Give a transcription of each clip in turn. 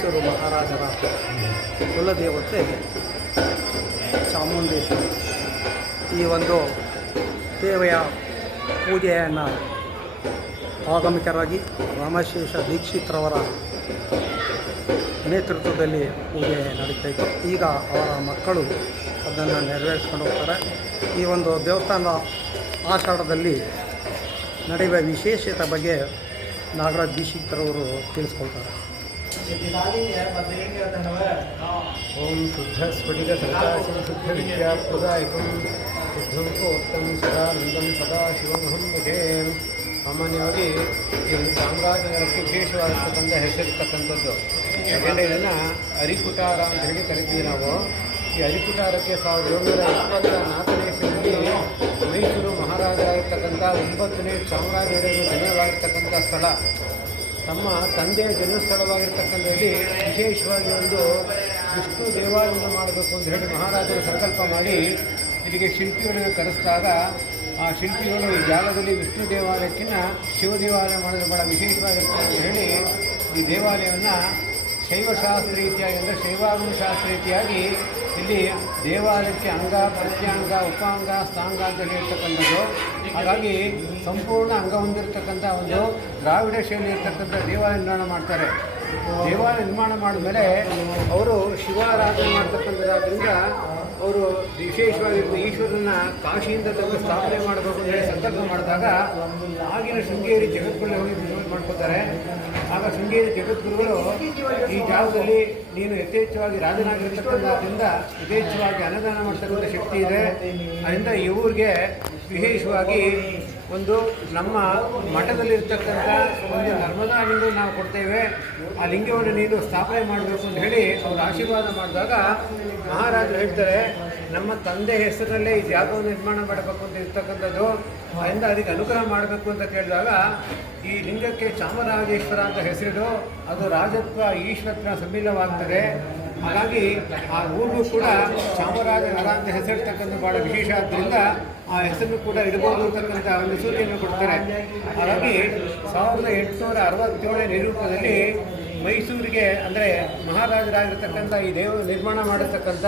ಮೈಸೂರು ಮಹಾರಾಜರ ಕುಲದೇವತೆ ಚಾಮುಂಡೇಶ್ವರಿ. ಈ ಒಂದು ದೇವೆಯ ಪೂಜೆಯನ್ನು ಆಗಮಿಕರಾಗಿ ರಾಮಶೇಷ ದೀಕ್ಷಿತ್ರವರ ನೇತೃತ್ವದಲ್ಲಿ ಪೂಜೆ ನಡೀತಾಯಿತ್ತು. ಈಗ ಅವರ ಮಕ್ಕಳು ಅದನ್ನು ನೆರವೇರಿಸ್ಕೊಂಡು ಹೋಗ್ತಾರೆ. ಈ ಒಂದು ದೇವಸ್ಥಾನದ ಆಷಾಢದಲ್ಲಿ ನಡೆಯುವ ವಿಶೇಷತೆ ಬಗ್ಗೆ ನಾಗರಾಜ್ ದೀಕ್ಷಿತ್ರವರು ತಿಳಿಸ್ಕೊಳ್ತಾರೆ. ಓಂ ಶುದ್ಧ ಸ್ಫಟಿಕ ಸಂಕಾಶಂ ಶುದ್ಧ ವಿದ್ಯಾಪ್ರದಾಯಕಂ ಶುದ್ಧಂ ಕೋತ್ತಂ ಸದಾನಂದಂ ಸದಾ ಶಿವಮಹಂ ಭಜೆ. ಸಾಮಾನ್ಯವಾಗಿ ಈ ಒಂದು ಚಾಮರಾಜನಗರಕ್ಕೆ ವಿಶೇಷವಾಗಿರ್ತಕ್ಕಂಥ ಹೆಸರಿರ್ತಕ್ಕಂಥದ್ದು. ಯಾಕೆಂದರೆ ಇದನ್ನು ಅರಿಕುಟಾರ ಅಂತ ಹೇಳಿ ಕರಿತೀವಿ ನಾವು. ಈ ಅರಿಕುಟಾರಕ್ಕೆ 1724ನೇ ಇಸವಿಯಲ್ಲಿ ಮೈಸೂರು ಮಹಾರಾಜರಾಗಿರ್ತಕ್ಕಂಥ 9ನೇ ಚಾಮರಾಜನಗರ ಜನವಾಗಿರ್ತಕ್ಕಂಥ ಸ್ಥಳ. ತಮ್ಮ ತಂದೆಯ ಜನ್ಮಸ್ಥಳವಾಗಿರ್ತಕ್ಕಂಥಲ್ಲಿ ವಿಶೇಷವಾಗಿ ಒಂದು ವಿಷ್ಣು ದೇವಾಲಯವನ್ನು ಮಾಡಬೇಕು ಅಂತ ಹೇಳಿ ಮಹಾರಾಜರು ಸಂಕಲ್ಪ ಮಾಡಿ ಇಲ್ಲಿಗೆ ಶಿಲ್ಪಿಗಳನ್ನು ಕರೆಸಿದಾಗ ಆ ಶಿಲ್ಪಿಗಳು ಈ ಜಾಗದಲ್ಲಿ ವಿಷ್ಣು ದೇವಾಲಯಕ್ಕಿಂತ ಶಿವ ದೇವಾಲಯ ಮಾಡೋದು ಭಾಳ ವಿಶೇಷವಾಗಿರುತ್ತೆ ಅಂತ ಹೇಳಿ ಈ ದೇವಾಲಯವನ್ನು ಶೈವಶಾಸ್ತ್ರ ರೀತಿಯಾಗಿ ಅಂದರೆ ಶೈವಾಗಮಶಾಸ್ತ್ರ ರೀತಿಯಾಗಿ ಇಲ್ಲಿ ದೇವಾಲಯಕ್ಕೆ ಅಂಗ ಪ್ರತ್ಯಾಂಗ ಉಪಾಂಗ ಸ್ಥಾಂಗ ಅಂತ ಹೇಳಿರ್ತಕ್ಕಂಥದ್ದು. ಹಾಗಾಗಿ ಸಂಪೂರ್ಣ ಅಂಗ ಹೊಂದಿರತಕ್ಕಂಥ ಒಂದು ದ್ರಾವಿಡ ಶೈಲಿ ಇರ್ತಕ್ಕಂಥ ದೇವಾಲಯ ನಿರ್ಮಾಣ ಮಾಡ್ತಾರೆ. ದೇವಾಲಯ ನಿರ್ಮಾಣ ಮಾಡಿದ್ಮೇಲೆ ಅವರು ಶಿವಾರಾಧನೆ ಮಾಡ್ತಕ್ಕಂಥದ್ದಾದ್ರಿಂದ ಅವರು ವಿಶೇಷವಾಗಿರುವ ಈಶ್ವರನ ಕಾಶಿಯಿಂದ ತಂದು ಸ್ಥಾಪನೆ ಮಾಡಬೇಕು ಅಂತ ಹೇಳಿ ಸಂಕಲ್ಪ ಮಾಡಿದಾಗ ಆಗಿನ ಶೃಂಗೇರಿ ಜಗದ್ಗುರುಗಳು ಹೋಗಿ ಮಾಡ್ಕೋತಾರೆ. ಆಗ ಶೃಂಗೇರಿ ಜಗದ್ಗುರುಗಳು ಈ ಜಾಗದಲ್ಲಿ ನೀನು ಯಥೇಚ್ಛವಾಗಿ ರಾಜನಾಗಿರ್ತಕ್ಕಂಥದ್ರಿಂದ ಯಥೇಚ್ಛವಾಗಿ ಅನ್ನದಾನ ಮಾಡ್ತಕ್ಕಂಥ ಶಕ್ತಿ ಇದೆ, ಅದರಿಂದ ಇವ್ರಿಗೆ ವಿಶೇಷವಾಗಿ ಒಂದು ನಮ್ಮ ಮಠದಲ್ಲಿರ್ತಕ್ಕಂಥ ಒಂದು ನರ್ಮದಾ ಲಿಂಗ ನಾವು ಕೊಡ್ತೇವೆ, ಆ ಲಿಂಗವನ್ನು ನೀನು ಸ್ಥಾಪನೆ ಮಾಡಬೇಕು ಅಂತ ಹೇಳಿ ಅವರು ಆಶೀರ್ವಾದ ಮಾಡಿದಾಗ ಮಹಾರಾಜರು ಹೇಳ್ತಾರೆ, ನಮ್ಮ ತಂದೆ ಹೆಸರಲ್ಲೇ ಈ ಜಾಗವನ್ನು ನಿರ್ಮಾಣ ಮಾಡಬೇಕು ಅಂತ ಇರ್ತಕ್ಕಂಥದ್ದು, ಅದರಿಂದ ಅದಕ್ಕೆ ಅನುಗ್ರಹ ಮಾಡಬೇಕು ಅಂತ ಕೇಳಿದಾಗ ಈ ಲಿಂಗಕ್ಕೆ ಚಾಮರಾಜೇಶ್ವರ ಅಂತ ಹೆಸರಿಡು, ಅದು ರಾಜತ್ವ ಈಶ್ವರನ ಸಮ್ಮಿಲವಾಗ್ತದೆ. ಹಾಗಾಗಿ ಆ ಊರಿಗೂ ಕೂಡ ಚಾಮರಾಜನಗರ ಅಂತ ಹೆಸರಿರ್ತಕ್ಕಂಥ ಭಾಳ ವಿಶೇಷ ಆದ್ದರಿಂದ ಆ ಹೆಸರನ್ನು ಕೂಡ ಇಡಬಹುದು ಅಂತಕ್ಕಂಥ ಒಂದು ಸೂಚನೆಯನ್ನು ಕೊಡ್ತಾರೆ. ಹಾಗಾಗಿ 1867ನೇ ನಿರೂಪದಲ್ಲಿ ಮೈಸೂರಿಗೆ ಅಂದರೆ ಮಹಾರಾಜರಾಗಿರ್ತಕ್ಕಂಥ ಈ ನಿರ್ಮಾಣ ಮಾಡಿರ್ತಕ್ಕಂಥ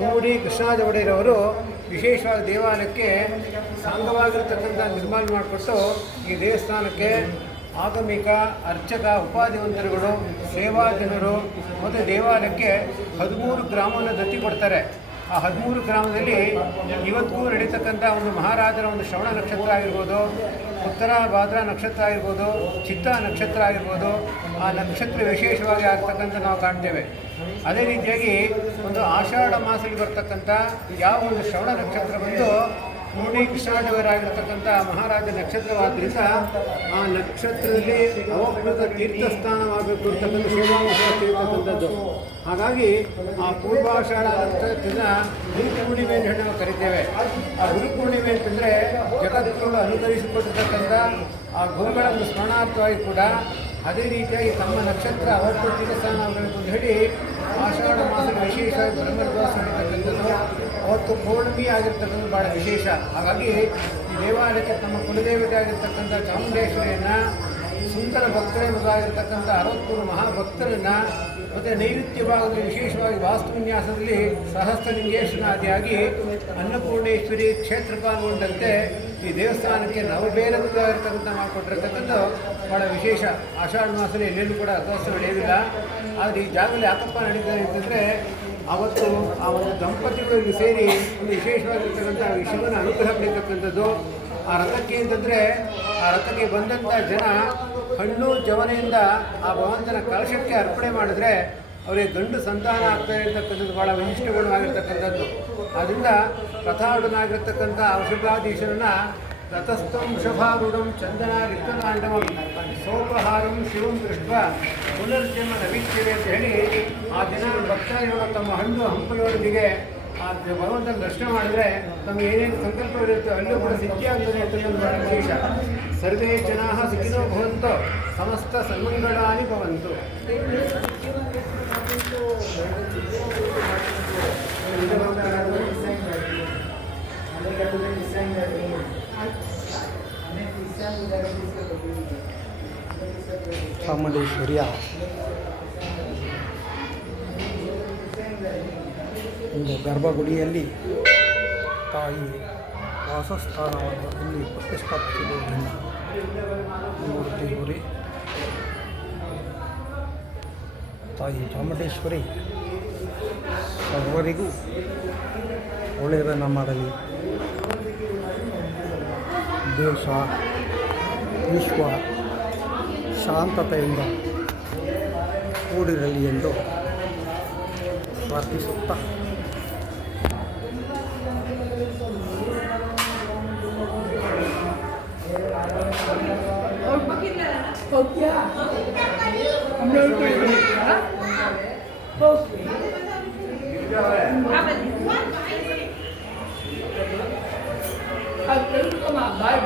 ಮೂಡಿ ಕೃಷ್ಣರಾಜ ಒಡೆಯರವರು ವಿಶೇಷವಾದ ದೇವಾಲಯಕ್ಕೆ ಸಾಂಗವಾಗಿರ್ತಕ್ಕಂಥ ನಿರ್ಮಾಣ ಮಾಡಿಕೊಟ್ಟು ಈ ದೇವಸ್ಥಾನಕ್ಕೆ ಆಗಮಿಕ ಅರ್ಚಕ ಉಪಾಧಿವಂತರುಗಳು ಸೇವಾ ಜನರು ಮತ್ತು ದೇವಾಲಯಕ್ಕೆ 13 ಗ್ರಾಮವನ್ನು ದತ್ತಿ ಕೊಡ್ತಾರೆ. ಆ 13 ಗ್ರಾಮದಲ್ಲಿ ಇವತ್ತಿಗೂ ನಡೀತಕ್ಕಂಥ ಒಂದು ಮಹಾರಾಜರ ಒಂದು ಶ್ರವಣ ನಕ್ಷತ್ರ ಆಗಿರ್ಬೋದು, ಉತ್ತರ ಭಾದ್ರ ನಕ್ಷತ್ರ ಆಗಿರ್ಬೋದು, ಚಿತ್ತಾ ನಕ್ಷತ್ರ ಆಗಿರ್ಬೋದು, ಆ ನಕ್ಷತ್ರ ವಿಶೇಷವಾಗಿ ಆಗ್ತಕ್ಕಂಥ ನಾವು ಕಾಣ್ತೇವೆ. ಅದೇ ರೀತಿಯಾಗಿ ಒಂದು ಆಷಾಢ ಮಾಸದಲ್ಲಿ ಬರ್ತಕ್ಕಂಥ ಯಾವ ಒಂದು ಶ್ರವಣ ನಕ್ಷತ್ರ ಬಂದು ಮೂಡಿ ಕೃಷ್ಣರಾಜರಾಗಿರ್ತಕ್ಕಂಥ ಮಹಾರಾಜ ನಕ್ಷತ್ರವಾದ್ದರಿಂದ ಆ ನಕ್ಷತ್ರದಲ್ಲಿ ಅವಭೃತ ತೀರ್ಥಸ್ಥಾನವಾಗಬೇಕು ಅಂತಕ್ಕಂಥ ಶಿವಾಂಶಾಸ್ತ್ರ ಇರ್ತಕ್ಕಂಥದ್ದು. ಹಾಗಾಗಿ ಆ ಪೂರ್ವಾಷಾಢ ನಕ್ಷತ್ರದಿಂದ ಗುರುಪೂರ್ಣಿಮೆ ಅಂತ ಹೇಳಿ ನಾವು ಕರಿತೇವೆ. ಆ ಗುರುಪೂರ್ಣಿಮೆ ಅಂತಂದರೆ ಜಗದ್ಗುರುಗಳು ಅನುಕರಿಸಿಕೊಟ್ಟಿರ್ತಕ್ಕಂಥ ಆ ಗುರುಗಳ ಒಂದು ಸ್ಮರಣಾರ್ಥವಾಗಿ ಕೂಡ ಅದೇ ರೀತಿಯಾಗಿ ತಮ್ಮ ನಕ್ಷತ್ರ ಅವತ್ತು ತೀರ್ಥಸ್ಥಾನ ಆಗಬೇಕು ಅಂತ ಹೇಳಿ ಆಷಾಢ ಮಾಸದ ವಿಶೇಷವಾಗಿ ಬ್ರಹ್ಮದ್ವಾಸ ನಡೀತಕ್ಕಂಥದ್ದು. ಅವತ್ತು ಪೌರ್ಣಮಿ ಆಗಿರ್ತಕ್ಕಂಥ ಭಾಳ ವಿಶೇಷ. ಹಾಗಾಗಿ ಈ ದೇವಾಲಯಕ್ಕೆ ತಮ್ಮ ಕುಲದೇವತೆ ಆಗಿರ್ತಕ್ಕಂಥ ಚಾಮುಂಡೇಶ್ವರಿಯನ್ನು ಸುಂದರ ಭಕ್ತರೇ ಮೊದಲಾಗಿರ್ತಕ್ಕಂಥ 63 ಮಹಾಭಕ್ತರನ್ನು ಮತ್ತು ನೈಋತ್ಯ ಭಾಗದಲ್ಲಿ ವಿಶೇಷವಾಗಿ ವಾಸ್ತು ವಿನ್ಯಾಸದಲ್ಲಿ ಸಹಸ್ರಲಿಂಗೇಶ್ವರಾದಿಯಾಗಿ ಅನ್ನಪೂರ್ಣೇಶ್ವರಿ ಕ್ಷೇತ್ರ ಪಾಲ್ಗೊಂಡಂತೆ ಈ ದೇವಸ್ಥಾನಕ್ಕೆ ನವಬೇರವಾಗಿರ್ತಕ್ಕಂಥ ಮಾಡಿಕೊಟ್ಟಿರ್ತಕ್ಕಂಥ ಭಾಳ ವಿಶೇಷ. ಆಷಾಢ ಮಾಸದಲ್ಲಿ ಎಲ್ಲೆಲ್ಲೂ ಕೂಡ ರಥೋತ್ಸವ ನಡೆಯೋದಿಲ್ಲ. ಆದರೆ ಈ ಜಾಗದಲ್ಲಿ ಯಾಕಪ್ಪ ನಡೀತಾರೆ ಅಂತಂದರೆ ಅವತ್ತು ಆ ಒಂದು ದಂಪತಿಗಳಿಗೆ ಸೇರಿ ಒಂದು ವಿಶೇಷವಾಗಿರ್ತಕ್ಕಂಥ ಶಿವನ ಅನುಗ್ರಹ ಪಡೆಯತಕ್ಕಂಥದ್ದು. ಆ ರಥಕ್ಕೆ ಅಂತಂದರೆ ಆ ರಥಕ್ಕೆ ಬಂದಂಥ ಜನ ಹಣ್ಣು ಜವನೆಯಿಂದ ಆ ಭಗವಂತನ ಕಲಶಕ್ಕೆ ಅರ್ಪಣೆ ಮಾಡಿದ್ರೆ ಅವರಿಗೆ ಗಂಡು ಸಂತಾನ ಆಗ್ತಾ ಇರತಕ್ಕಂಥದ್ದು ಭಾಳ ವಿಶಿಷ್ಟ ಗುಣವಾಗಿರ್ತಕ್ಕಂಥದ್ದು. ಆದ್ದರಿಂದ ರಥಾರೂಢನಾಗಿರ್ತಕ್ಕಂಥ ವೃಷಭಾಧೀಶರನ್ನು ರಥಸ್ಥಂ ವೃಷಭಾರೂಢಂ ಚಂದನ ರಿಕ್ತನಾಂಡವಂ ಸೋಪಹಾರಂ ಶಿವಂ ದೃಷ್ಟ ಪುನರ್ಜನ್ಮ ನವೀಚ್ಯತೆ ಅಂತ ಹೇಳಿ ಆ ದಿನ ಭಕ್ತಾದಿಗಳು ತಮ್ಮ ಹಣ್ಣು ಹಂಪಲುಗಳೊಂದಿಗೆ ಆ ಭಗವಂತನ ದರ್ಶನ ಮಾಡಿದರೆ ತಮಗೆ ಏನೇನು ಸಂಕಲ್ಪವಿರುತ್ತೆ ಅಲ್ಲೂ ಕೂಡ ಸಿದ್ಧಿಯಾಗ್ತದೆ ಅಂತಕ್ಕಂಥ ವಿಶೇಷ. ಸರ್ವೇ ಜನಾಃ ಸುಖಿನೋ ಭವಂತು ಸಮಸ್ತ ಸನ್ಮಂಗಳಾನಿ ಭವಂತು. ಚಾಮುಂಡೇಶ್ವರಿಯ ಒಂದು ಗರ್ಭಗುಡಿಯಲ್ಲಿ ತಾಯಿ ವಾಸಸ್ಥಾನವನ್ನು ಇಲ್ಲಿ ಪ್ರತಿಷ್ಠಾಪಿಸಿರುವುದರಿಂದ ನೋಡುತ್ತಿರುವಿರಿ. ತಾಯಿ ಚಾಮುಂಡೇಶ್ವರಿ ಸರ್ವರಿಗೂ ಒಳ್ಳೆಯದನ್ನು ಮಾಡಲಿ. ದೇಶ ವಿಶ್ವ ಶಾಂತತೆಯಿಂದ ಕೂಡಿರಲಿ ಎಂದು ಪ್ರಾರ್ಥಿಸುತ್ತಾ Hãy subscribe cho kênh Ghiền Mì Gõ để không bỏ lỡ